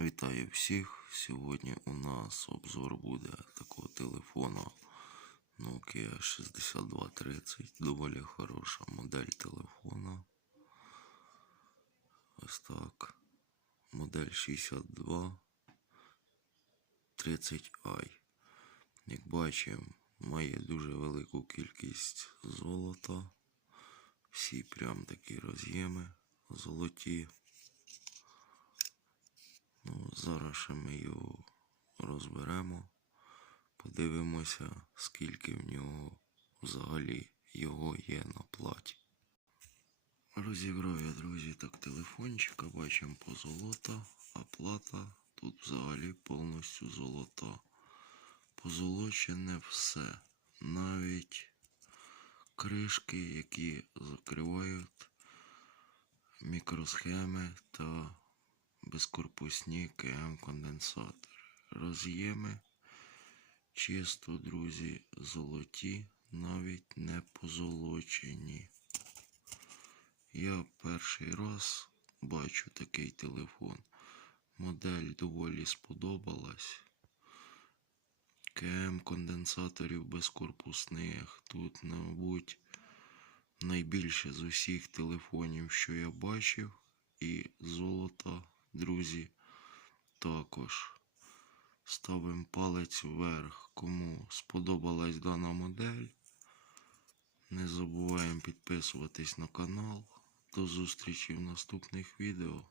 Вітаю всіх! Сьогодні у нас обзор буде такого телефону Nokia 6230. Доволі хороша модель телефона. Ось так. Модель 62 30i. Як бачимо, має дуже велику кількість золота. Всі прям такі роз'єми золоті. Зараз ще ми його розберемо. Подивимося, скільки в нього взагалі його є на платі. Розіграю, друзі, так телефончика, бачимо позолота, а плата тут взагалі повністю золота. Позолочене все. Навіть кришки, які закривають мікросхеми та безкорпусні КМ конденсатори. Роз'єми чисто, друзі, золоті, навіть не позолочені. Я перший раз бачу такий телефон. Модель доволі сподобалась. КМ конденсаторів безкорпусних. Тут, мабуть, найбільше з усіх телефонів, що я бачив. І золото, друзі, також. Ставимо палець вверх. Кому сподобалась дана модель. Не забуваємо підписуватись на канал. До зустрічі в наступних відео.